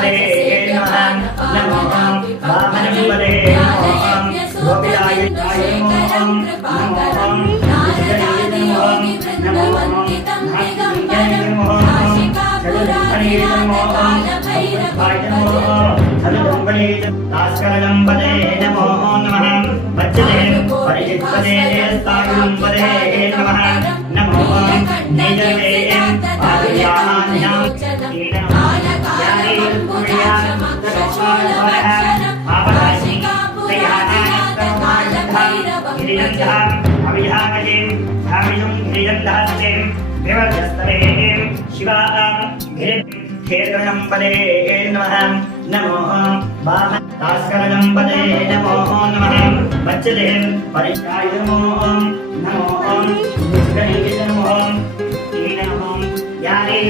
पदे नमः नमो वामनं पदे नमो गोपिलाय नमो पदे नमो नमः वज्रदे परिचित्पदे स्थानं पदे नमः नमो निजवे आर्याणां क्षेत्रं पदे नमः नमो भास्करं पदे नमो नमः वज्रदे परिचाय नमो नमो नमो यारे